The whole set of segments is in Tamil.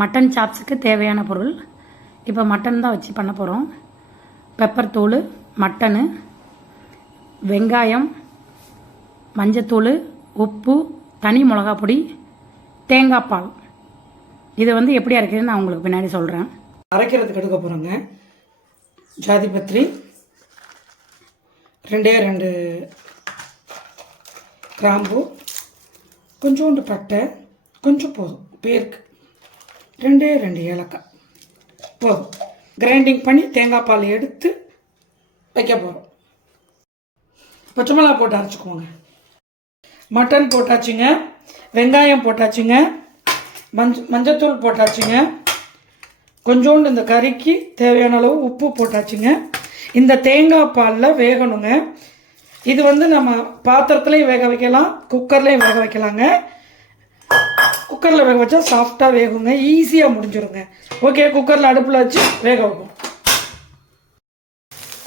மட்டன் சாப்ஸுக்கு தேவையான பொருள். இப்போ மட்டன் தான் வச்சு பண்ண போகிறோம். பெப்பர் தூள், மட்டனு, வெங்காயம், மஞ்சத்தூள், உப்பு, தனி மிளகா பொடி, தேங்காய் பால். இது எப்படி அரைக்கிறதுன்னு நான் உங்களுக்கு பின்னாடி சொல்கிறேன். அரைக்கிறதுக்கு எடுக்க போகிறோங்க. ஜாதிபத்திரி 2 கிராம்பு, கொஞ்சோண்டு பட்டை, கொஞ்சம் போதும் பேருக்கு, 2 ஏலக்காய் போதும். கிரைண்டிங் பண்ணி தேங்காய் பால் எடுத்து வைக்க போகிறோம். பச்சை மிளகா போட்டு அரைச்சிக்குவோங்க. மட்டன் போட்டாச்சுங்க, வெங்காயம் போட்டாச்சுங்க, மஞ்சத்தூள் போட்டாச்சுங்க, கொஞ்சோண்டு இந்த கறிக்கு தேவையான அளவு உப்பு போட்டாச்சுங்க. இந்த தேங்காய் பாலில் வேகணுங்க. இது நம்ம பாத்திரத்துலையும் வேக வைக்கலாம், குக்கர்லேயும் வேக வைக்கலாங்க. குக்கரில் வேக வச்சா சாஃப்டாக வேகுங்க, ஈஸியாக முடிஞ்சிருங்க. ஓகே, குக்கரில் அடுப்பில் வச்சு வேக வைப்போம்.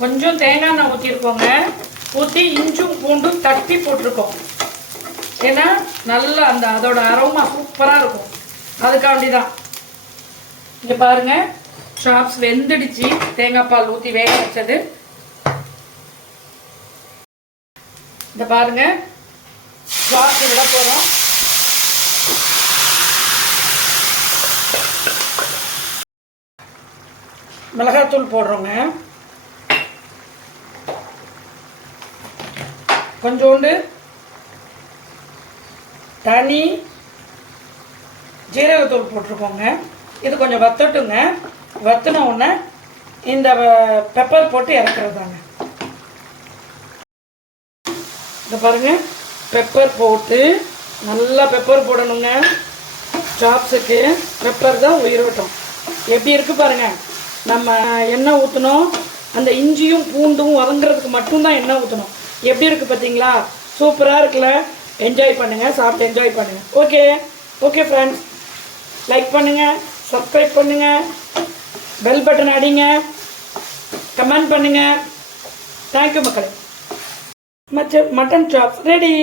கொஞ்சம் தேங்காய் எண்ணெய் ஊற்றிருக்கோங்க. ஊற்றி இஞ்சும் பூண்டும் தட்டி போட்டிருக்கோம். ஏன்னா நல்லா அதோட அரோமா சூப்பராக இருக்கும். அதுக்காண்டி தான். இங்கே பாருங்கள், சாப்ஸ் வெந்துடுச்சு. தேங்காய் பால் ஊற்றி வேக வச்சது. இந்த பாருங்கள், சாப்ஸ் விட போகிறோம். மிளகாத்தூள் போடுறோங்க. கொஞ்சோண்டு தனி ஜீரகத்தூள் போட்டிருக்கோங்க. இது கொஞ்சம் வத்தட்டுங்க. வத்தின உடனே இந்த பெப்பர் போட்டு இறக்குறதாங்க. இந்த பாருங்க, பெப்பர் போட்டு நல்லா பெப்பர் போடணுங்க. சாப்ஸுக்கு பெப்பர் தான் உயிரோட்டம். எப்படி இருக்கு பாருங்க. நம்ம எண்ணெய் ஊற்றணும், அந்த இஞ்சியும் பூண்டும் வதங்குறதுக்கு மட்டும்தான் எண்ணெய் ஊற்றணும். எப்படி இருக்குது பார்த்தீங்களா? சூப்பராக இருக்குல்ல. என்ஜாய் பண்ணுங்கள், சாப்பிட்டு என்ஜாய் பண்ணுங்கள். ஓகே ஓகே ஃப்ரெண்ட்ஸ், லைக் பண்ணுங்கள், சப்ஸ்கிரைப் பண்ணுங்கள், பெல் பட்டன் அடிங்க, கமெண்ட் பண்ணுங்கள். தேங்க்யூ மக்களே. Mutton chops ready.